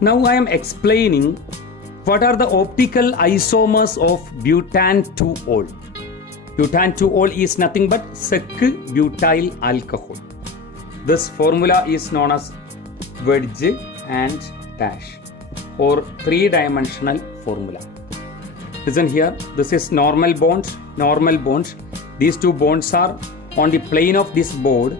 Now I am explaining what are the optical isomers of butan-2-ol. Butan-2-ol is nothing but sec-butyl alcohol. This formula is known as wedge and dash or three-dimensional formula. Listen here, this is normal bonds. These two bonds are on the plane of this board,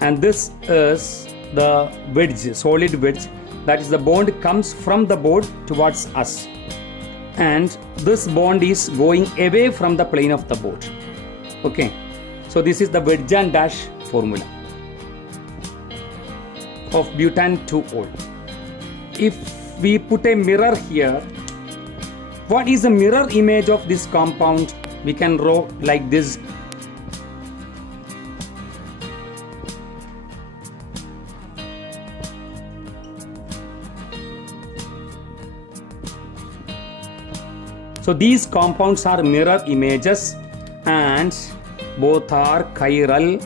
and this is the wedge, solid wedge. That is, the bond comes from the board towards us, and this bond is going away from the plane of the board. Okay, so this is the wedge and dash formula of butan-2-ol. If we put a mirror here, what is the mirror image of this compound? We can draw like this. So these compounds are mirror images and both are chiral.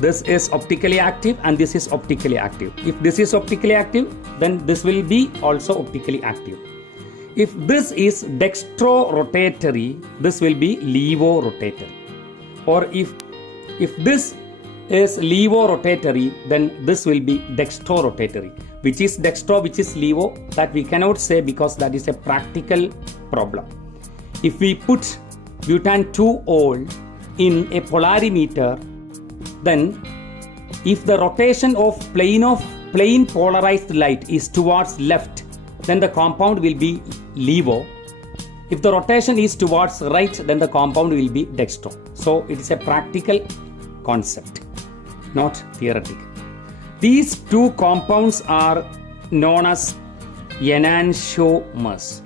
This is optically active and this is optically active. If this is optically active, then this will be also optically active. If this is dextrorotatory, this will be levorotatory. Or if this is levorotatory, then this will be dextrorotatory. Which is dextro, which is levo, that we cannot say because that is a practical problem. If we put butan-2-ol in a polarimeter, then if the rotation of plane polarized light is towards left, then the compound will be levo. If the rotation is towards right, then the compound will be dextro. So it is a practical concept, not theoretical. These two compounds are known as enantiomers.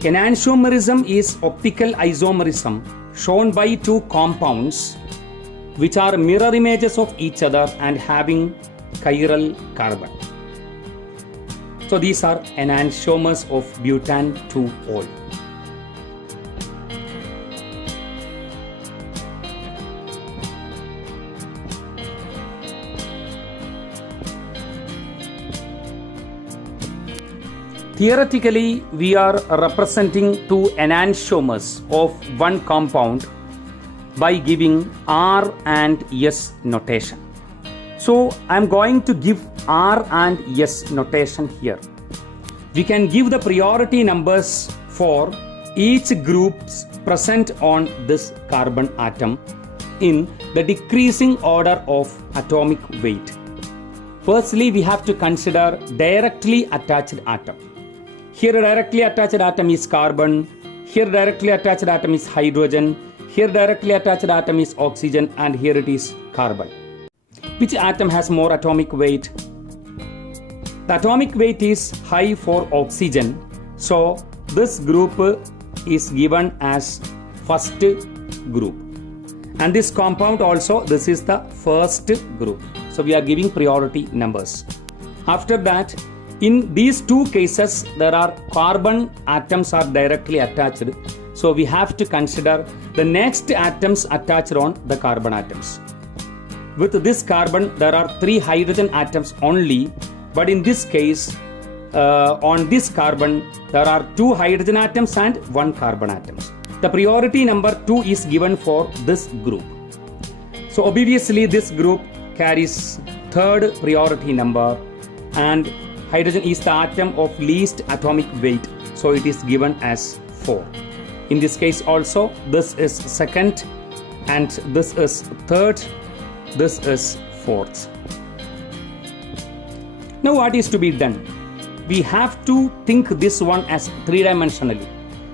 Enantiomerism is optical isomerism shown by two compounds which are mirror images of each other and having chiral carbon. So these are enantiomers of butan-2-ol. Theoretically, we are representing two enantiomers of one compound by giving R and S notation. So I am going to give R and S notation here. We can give the priority numbers for each groups present on this carbon atom in the decreasing order of atomic weight. Firstly, we have to consider directly attached atom. Here directly attached atom is carbon, here directly attached atom is hydrogen, here directly attached atom is oxygen, and here it is carbon. Which atom has more atomic weight? The atomic weight is high for oxygen, so this group is given as first group. And this compound also, this is the first group. So we are giving priority numbers. After that, in these two cases, there are carbon atoms are directly attached. So we have to consider the next atoms attached on the carbon atoms. With this carbon, there are 3 hydrogen atoms only. But in this case, on this carbon, there are 2 hydrogen atoms and 1 carbon atoms. The priority number 2 is given for this group. So obviously, this group carries third priority number, and hydrogen is the atom of least atomic weight, so it is given as 4. In this case also, this is second, and this is third, this is fourth. Now what is to be done? We have to think this one as three-dimensionally.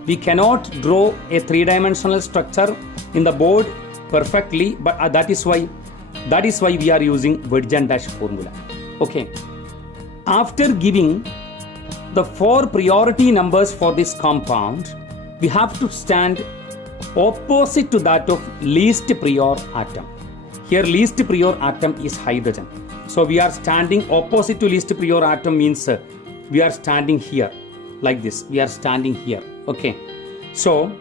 We cannot draw a three-dimensional structure in the board perfectly, but that is why we are using wedge and dash formula. Okay. After giving the 4 priority numbers for this compound, we have to stand opposite to that of least prior atom. Here least prior atom is hydrogen. So we are standing opposite to least prior atom means we are standing here like this. We are standing here. Okay. So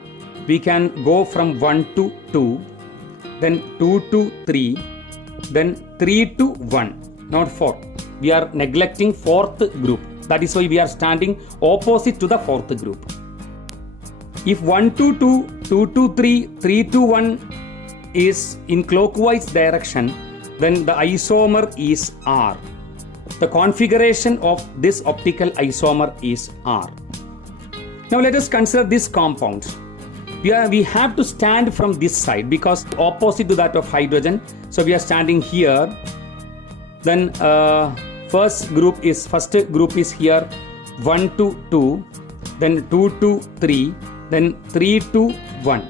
we can go from 1 to 2, then 2 to 3, then 3 to 1, not 4. We are neglecting fourth group. That is why we are standing opposite to the fourth group. If 1 to 2, 2 to 3, 3 to 1 is in clockwise direction, then the isomer is R. The configuration of this optical isomer is R. Now let us consider this compound. We have to stand from this side because opposite to that of hydrogen. So we are standing here. Then first group is here 1 to 2, then 2 to 3, then 3 to 1,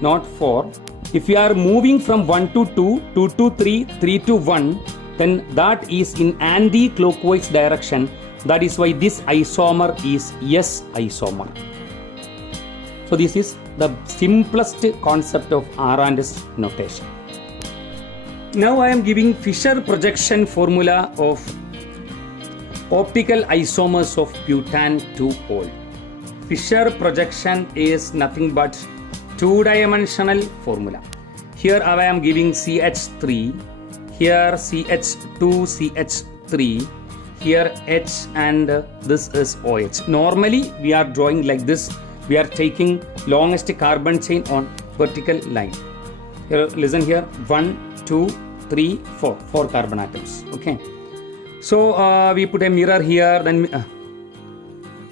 not 4. If we are moving from 1 to 2, 2 to 3, 3 to 1, then that is in anti-clockwise direction. That is why this isomer is S isomer. So this is the simplest concept of R and S notation. Now I am giving Fisher projection formula of optical isomers of butan 2-ol. Fisher projection is nothing but two-dimensional formula. Here I am giving CH3, here CH2, CH3, here H, and this is OH. Normally we are drawing like this. We are taking longest carbon chain on vertical line. Here, listen here, 1, 2, 3, 4 carbon atoms. Okay. So we put a mirror here. Then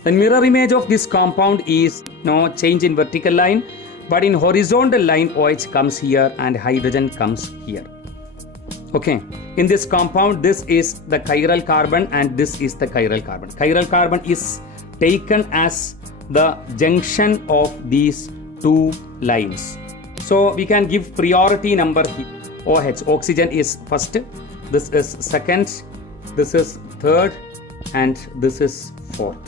the mirror image of this compound is no change in vertical line, but in horizontal line OH comes here and hydrogen comes here. Okay. In this compound, this is the chiral carbon and this is the chiral carbon. Chiral carbon is taken as the junction of these two lines. So we can give priority number here. OH, oxygen is first, this is second, this is third, and this is fourth.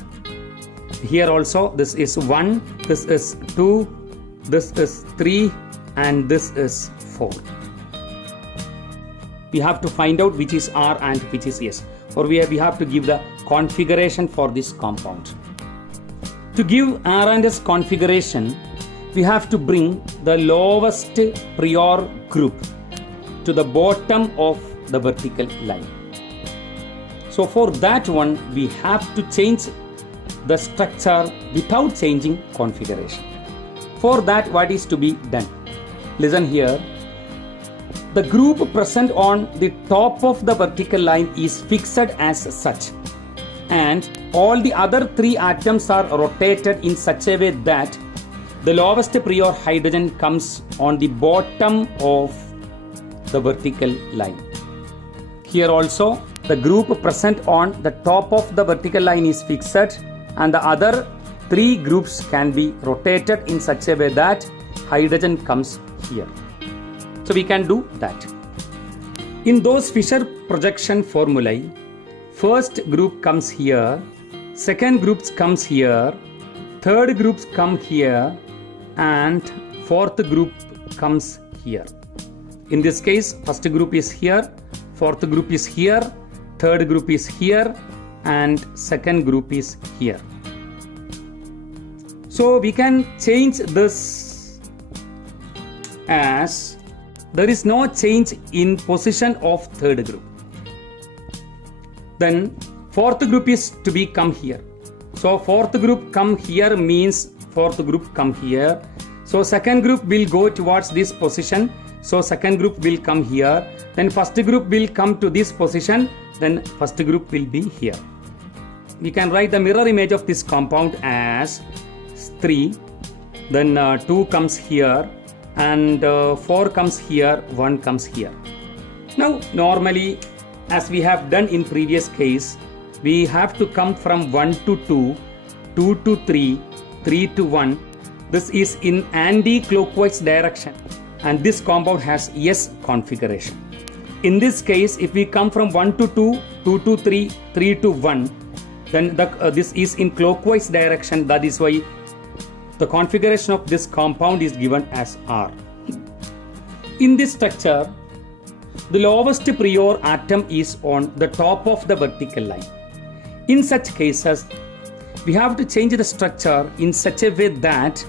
Here also this is 1, this is 2, this is 3, and this is 4. We have to find out which is R and which is S, or we have to give the configuration for this compound. To give R and S configuration, we have to bring the lowest prior group to the bottom of the vertical line. So for that one, we have to change the structure without changing configuration. For that, what is to be done? Listen here. The group present on the top of the vertical line is fixed as such, and all the other three atoms are rotated in such a way that the lowest prior hydrogen comes on the bottom of the vertical line. Here also, the group present on the top of the vertical line is fixed, and the other three groups can be rotated in such a way that hydrogen comes here. So we can do that. In those Fisher projection formulae, first group comes here, second group comes here, third group come here, and fourth group comes here. In this case, first group is here, fourth group is here, third group is here, and second group is here. So we can change this as there is no change in position of third group. Then fourth group is to be come here. So fourth group come here means fourth group come here. So second group will go towards this position. So second group will come here. Then first group will come to this position. Then first group will be here. We can write the mirror image of this compound as 3. Then 2 comes here. And 4 comes here, 1 comes here. Now normally, as we have done in previous case, we have to come from 1 to 2, 2 to 3, 3 to 1. This is in anti-clockwise direction, and this compound has S configuration. In this case, if we come from 1 to 2, 2 to 3, 3 to 1, then this is in clockwise direction. That is why the configuration of this compound is given as R. In this structure, the lowest prior atom is on the top of the vertical line. In such cases, we have to change the structure in such a way that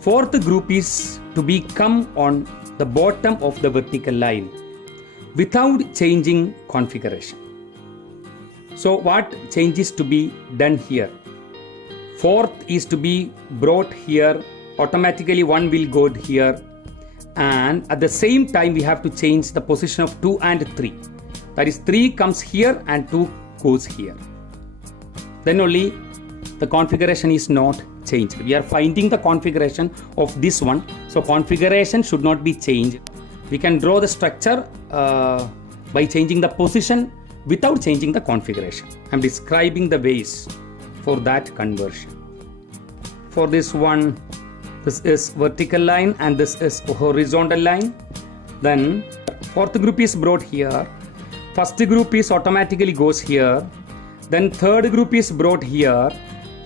fourth group is to become on the bottom of the vertical line without changing configuration. So what change is to be done here? Fourth is to be brought here. Automatically one will go here, and at the same time we have to change the position of 2 and 3. That is, 3 comes here and 2 goes here. Then only the configuration is not changed. We are finding the configuration of this one, so configuration should not be changed. We can draw the structure by changing the position without changing the configuration. I am describing the ways for that conversion. For this one, this is vertical line and this is horizontal line. Then fourth group is brought here. First group is automatically goes here. Then third group is brought here.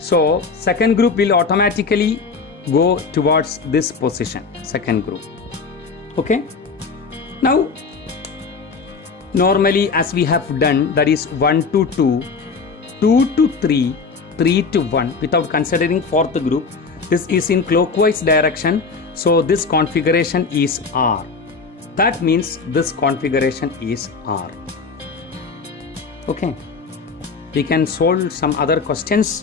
So second group will automatically go towards this position, second group. Okay. Now normally as we have done, that is 1 to 2, 2 to 3, 3 to 1 without considering fourth group. This is in clockwise direction, so this configuration is R. That means this configuration is R. Okay. We can solve some other questions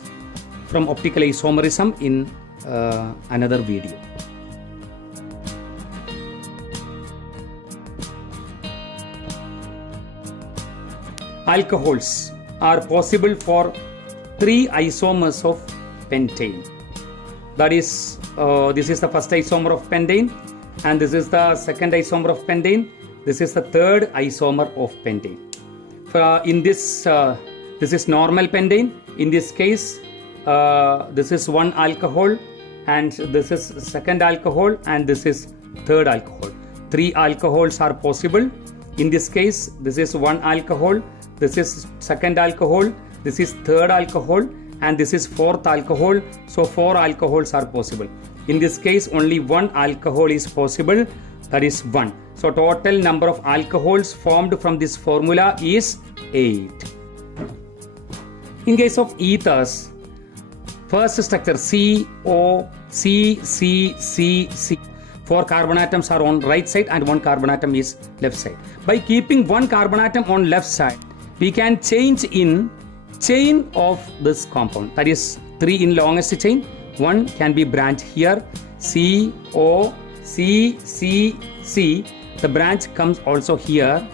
from optical isomerism in another video. Alcohols are possible for 3 isomers of pentane. That is, this is the first isomer of pentane, and this is the second isomer of pentane. This is the third isomer of pentane. In this, this is normal pentane. In this case, this is one alcohol, and this is second alcohol, and this is third alcohol. 3 alcohols are possible. In this case, this is one alcohol, this is second alcohol, this is third alcohol, and this is fourth alcohol. So 4 alcohols are possible. In this case, only one alcohol is possible, that is 1. So total number of alcohols formed from this formula is 8. In case of ethers, first structure CO, C, C, C, C. 4 carbon atoms are on right side and 1 carbon atom is left side. By keeping 1 carbon atom on left side, we can change in chain of this compound. That is 3 in longest chain. 1 can be branched here. C, O, C, C, C. The branch comes also here.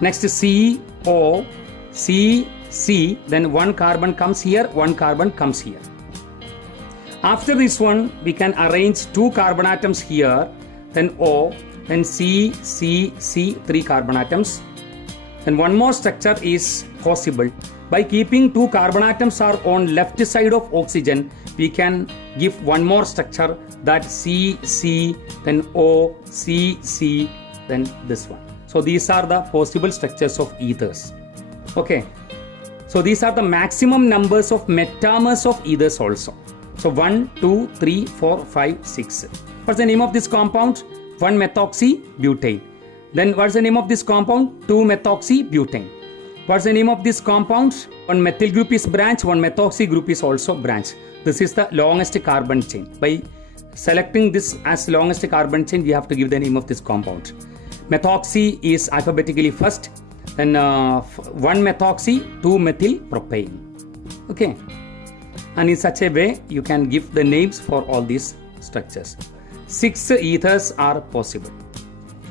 Next C, O, C, C. Then 1 carbon comes here, 1 carbon comes here. After this one, we can arrange 2 carbon atoms here, then O, then C, C, C, 3 carbon atoms. Then one more structure is possible. By keeping 2 carbon atoms are on left side of oxygen, we can give one more structure, that C, C, then O, C, C, then this one. So these are the possible structures of ethers. Okay. So these are the maximum numbers of metamers of ethers also. So 1, 2, 3, 4, 5, 6. What's the name of this compound? 1-methoxybutane. Then what's the name of this compound? 2-methoxybutane. What's the name of this compound? 1 methyl group is branch, 1 methoxy group is also branch. This is the longest carbon chain. By selecting this as longest carbon chain, we have to give the name of this compound. Methoxy is alphabetically first, then 1-methoxy, 2-methyl propane. Okay. And in such a way, you can give the names for all these structures. 6 ethers are possible.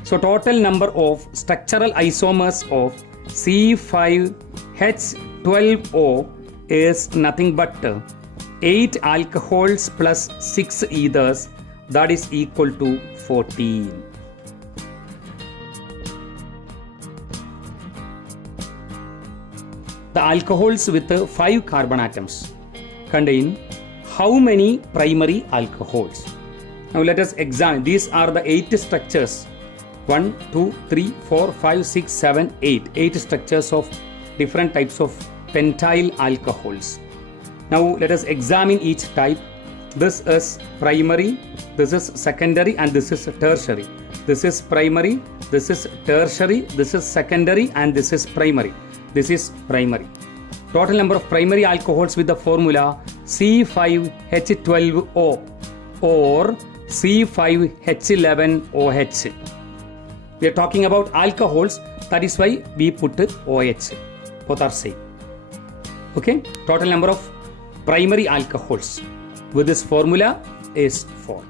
So total number of structural isomers of C5H12O is nothing but 8 alcohols plus 6 ethers, that is equal to 14. The alcohols with 5 carbon atoms contain how many primary alcohols? Now let us examine. These are the 8 structures. 1, 2, 3, 4, 5, 6, 7, 8. 8 structures of different types of pentyl alcohols. Now let us examine each type. This is primary, this is secondary, and this is tertiary. This is primary, this is tertiary, this is secondary, and this is primary. This is primary. Total number of primary alcohols with the formula C5H12O or C5H11OH. We are talking about alcohols, that is why we put OH. Both are same. Okay, total number of primary alcohols with this formula is 4.